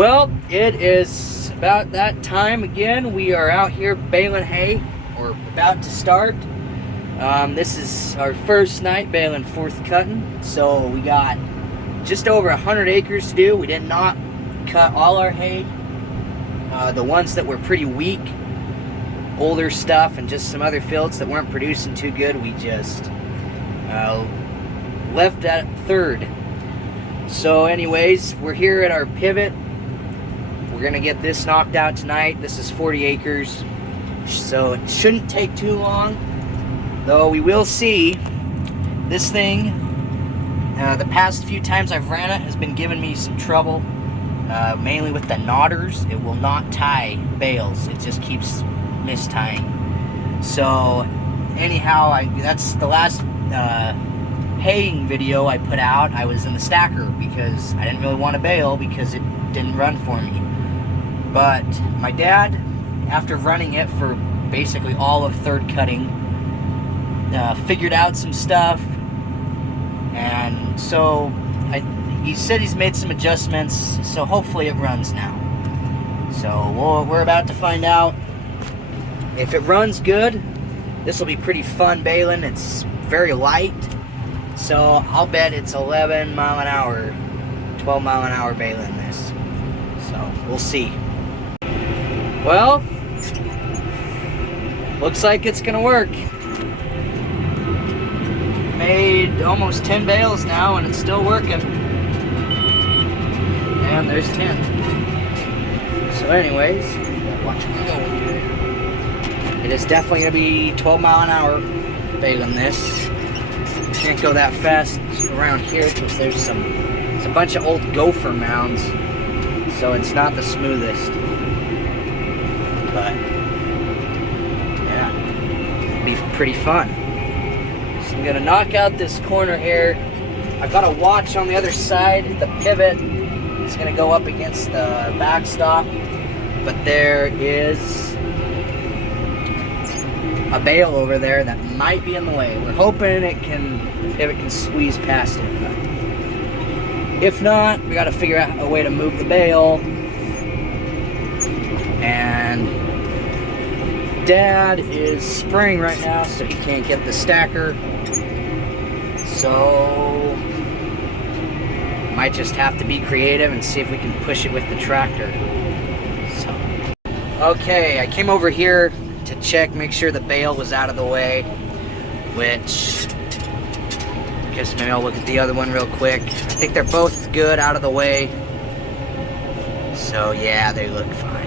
Well, it is about that time again. We are out here baling hay. We're about to start. This is our first night baling fourth cutting. So we got just over 100 acres to do. We did not cut all our hay. The ones that were pretty weak, older stuff, and just some other fields that weren't producing too good, we just left at third. So anyways, we're here at our pivot. We're gonna get this knocked out tonight. This is 40 acres, so it shouldn't take too long, though we will see. This thing, the past few times I've ran it, has been giving me some trouble, mainly with the knotters. It will not tie bales. It just keeps mistying. So anyhow, that's the last haying video I put out. I was in the stacker because I didn't really want to bale because it didn't run for me. But my dad, after running it for basically all of third cutting, figured out some stuff, and so he said he's made some adjustments, so hopefully it runs now. So we're about to find out. If it runs good, this will be pretty fun baling. It's very light, so I'll bet it's 11 mile an hour, 12 mile an hour baling this. So we'll see. Well, looks like it's gonna work. Made almost 10 bales now and it's still working. And there's 10. So anyways, watch me go here. It is definitely gonna be 12 mile an hour baling this. Can't go that fast around here because there's a bunch of old gopher mounds, so it's not the smoothest. But yeah, it'll be pretty fun. So I'm gonna knock out this corner here. I've got a watch on the other side. The pivot is gonna go up against the backstop, but there is a bale over there that might be in the way. We're hoping it can squeeze past it, but if not, we gotta figure out a way to move the bale. And Dad is spraying right now, so he can't get the stacker. So might just have to be creative and see if we can push it with the tractor. So okay, I came over here to check, make sure the bale was out of the way, which I guess maybe I'll look at the other one real quick. I think they're both good out of the way. So yeah, they look fine.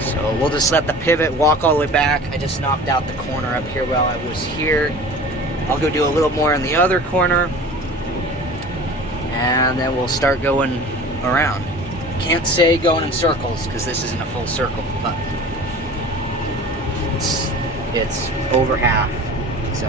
So we'll just let the pivot walk all the way back. I just knocked out the corner up here while I was here. I'll go do a little more in the other corner, and then we'll start going around. Can't say going in circles because this isn't a full circle, but it's over half. So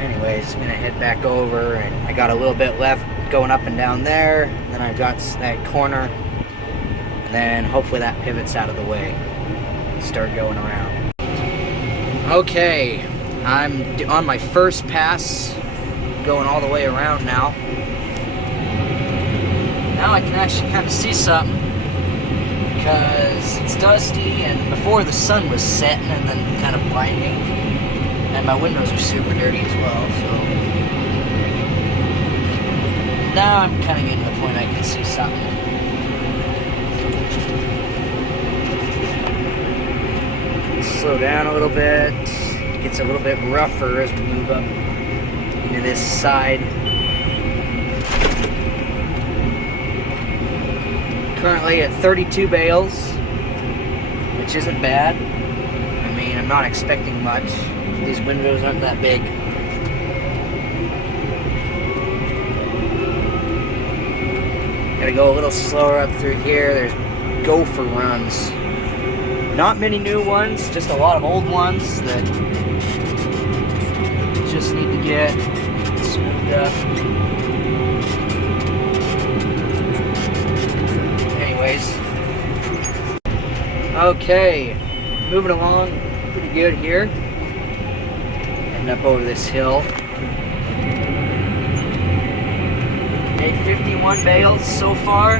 anyways, I'm gonna head back over, and I got a little bit left going up and down there. Then I got that corner, and then hopefully that pivot's out of the way. Start going around. Okay, I'm on my first pass, going all the way around now. Now I can actually kind of see something because it's dusty, and before the sun was setting and then kind of blinding, and my windows are super dirty as well. So now I'm kind of getting to the point I can see something. Slow down a little bit. It gets a little bit rougher as we move up into this side. Currently at 32 bales, which isn't bad. I mean, I'm not expecting much. These windows aren't that big. Gotta go a little slower up through here. There's gopher runs. Not many new ones, just a lot of old ones that just need to get smoothed up. Anyways. Okay, moving along pretty good here. Heading up over this hill. Made 51 bales so far.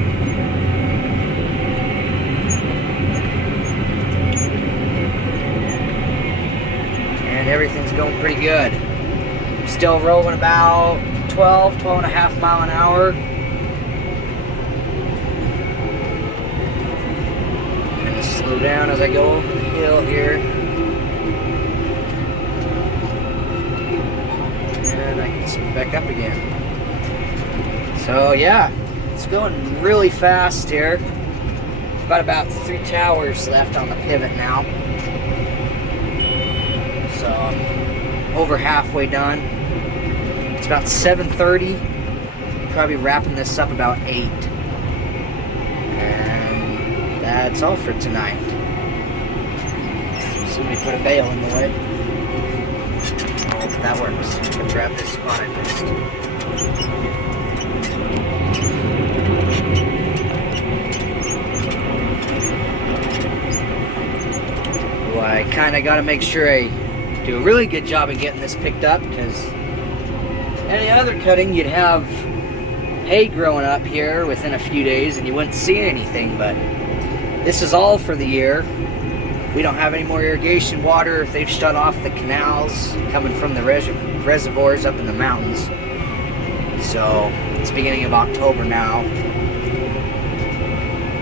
And everything's going pretty good. Still rolling about 12 and a half mile an hour. Gonna slow down as I go over the hill here. And I can speed back up again. So yeah, it's going really fast here. Got about 3 towers left on the pivot now. So I'm over halfway done. It's about 7:30. Probably wrapping this up about 8. And that's all for tonight. Somebody put a bale in the way. Oh, that works. Let's grab this spot I missed. Well, I kind of got to make sure I do a really good job of getting this picked up, because any other cutting you'd have hay growing up here within a few days and you wouldn't see anything, but this is all for the year. We don't have any more irrigation water. They've shut off the canals coming from the reservoirs up in the mountains. So it's beginning of October now.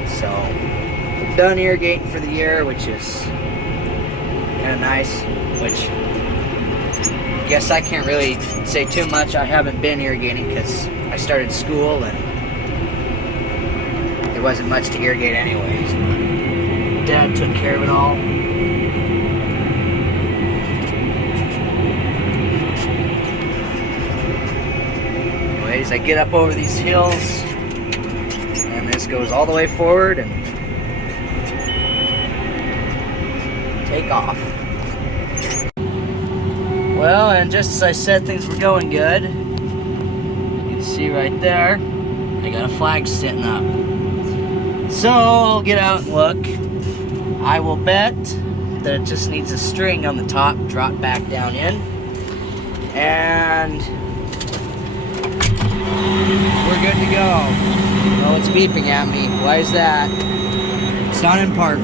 So we're done irrigating for the year, which is kind of nice, which I guess I can't really say too much. I haven't been irrigating because I started school and there wasn't much to irrigate anyways. Dad took care of it all. Anyways, I get up over these hills and this goes all the way forward and take off. Well, and just as I said things were going good, you can see right there, I got a flag sitting up. So I'll get out and look. I will bet that it just needs a string on the top, drop back down in, and we're good to go. Oh, it's beeping at me. Why is that? It's not in park.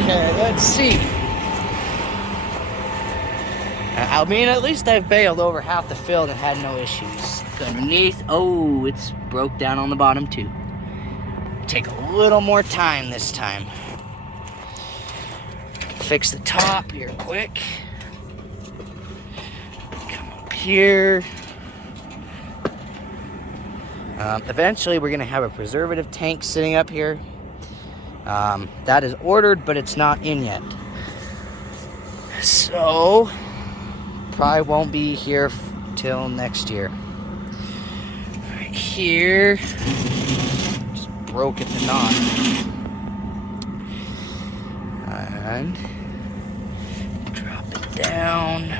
Okay, let's see. I mean, at least I've baled over half the field and had no issues. Underneath, oh, it's broke down on the bottom too. Take a little more time this time. Fix the top here quick. Come up here. Eventually we're gonna have a preservative tank sitting up here. That is ordered, but it's not in yet. So, probably won't be here till next year. Right here, just broke at the knot. And drop it down. I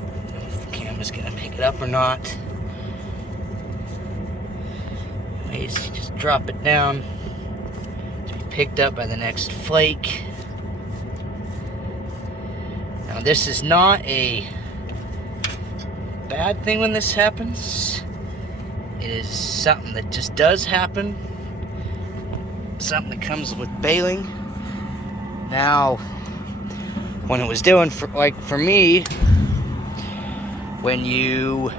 don't know if the camera's gonna pick it up or not. Anyways, just drop it down to be picked up by the next flake. Now, this is not a bad thing when this happens. It is something that just does happen. Something that comes with baling. Now, when it was doing for me, when you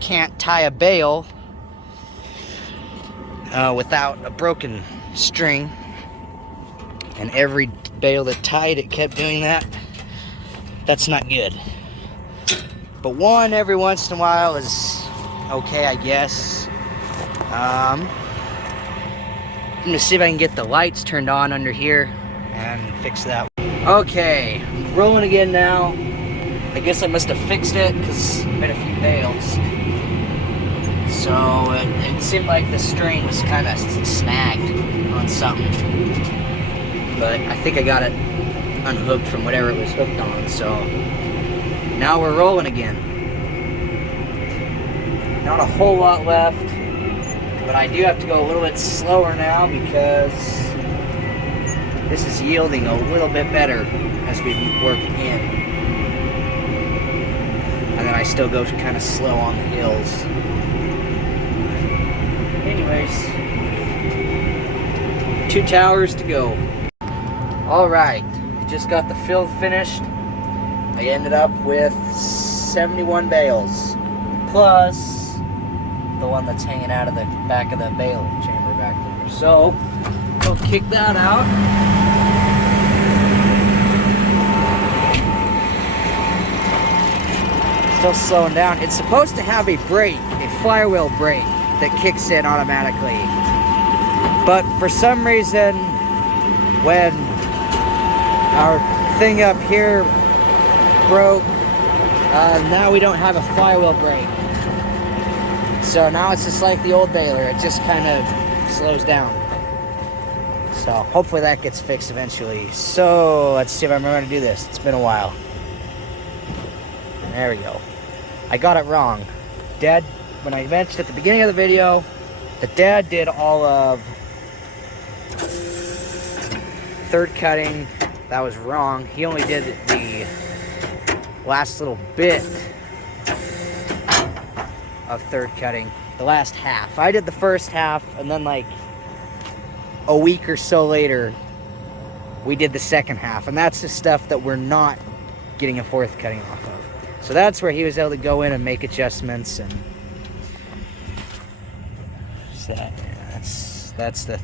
can't tie a bale without a broken string, and every bale that tied it kept doing that, that's not good. But one every once in a while is okay, I guess. I'm gonna see if I can get the lights turned on under here and fix that. Okay, I'm rolling again now. I guess I must have fixed it because I made a few bales. So it seemed like the string was kind of snagged on something. But I think I got it unhooked from whatever it was hooked on. So now we're rolling again. Not a whole lot left, but I do have to go a little bit slower now because this is yielding a little bit better as we work in. And then I I still go kind of slow on the hills. Anyways, 2 towers to go. All right, just got the fill finished. I ended up with 71 bales, plus the one that's hanging out of the back of the bale chamber back there. So, we'll kick that out. Still slowing down. It's supposed to have a brake, a flywheel brake that kicks in automatically. But for some reason, when our thing up here broke, now we don't have a flywheel brake. So now it's just like the old baler. It just kind of slows down. So hopefully that gets fixed eventually. So let's see if I remember to do this. It's been a while. There we go. I got it wrong. Dad, when I mentioned at the beginning of the video that Dad did all of third cutting, that was wrong. He only did the last little bit of third cutting, the last half. I did the first half, and then like a week or so later, we did the second half, and that's the stuff that we're not getting a fourth cutting off of. So that's where he was able to go in and make adjustments, and so that's the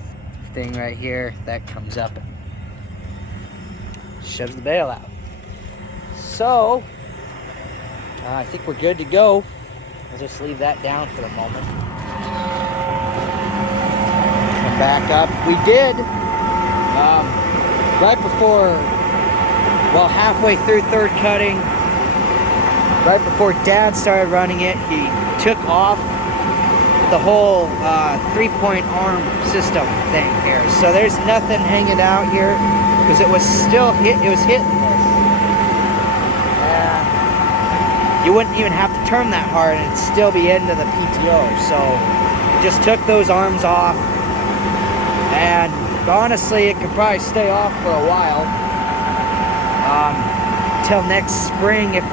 thing right here that comes up and shoves the bale out. So I think we're good to go. I'll just leave that down for the moment. Come back up. We did right before, well, halfway through third cutting. Right before Dad started running it, he took off the whole 3-point arm system thing here. So there's nothing hanging out here because it was still hitting this. You wouldn't even have to turn that hard and it'd still be into the PTO. So just took those arms off, and honestly, it could probably stay off for a while till next spring if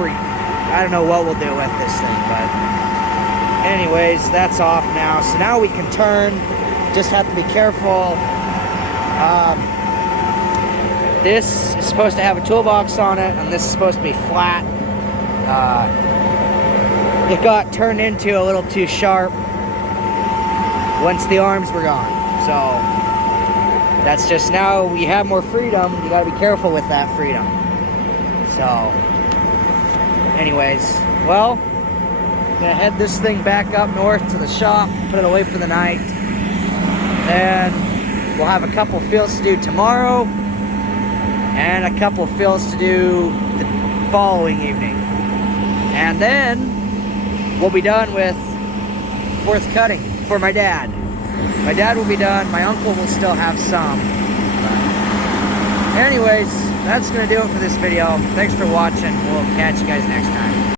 I don't know what we'll do with this thing, but anyways, that's off now. So now we can turn, just have to be careful. This is supposed to have a toolbox on it, and this is supposed to be flat. It got turned into a little too sharp once the arms were gone. So that's just, now we have more freedom. You gotta be careful with that freedom. So anyways, well, I'm gonna head this thing back up north to the shop, put it away for the night, and we'll have a couple fills to do tomorrow and a couple fills to do the following evening, and then we'll be done with fourth cutting for my dad. My dad will be done. My uncle will still have some. Anyways, that's gonna do it for this video. Thanks for watching. We'll catch you guys next time.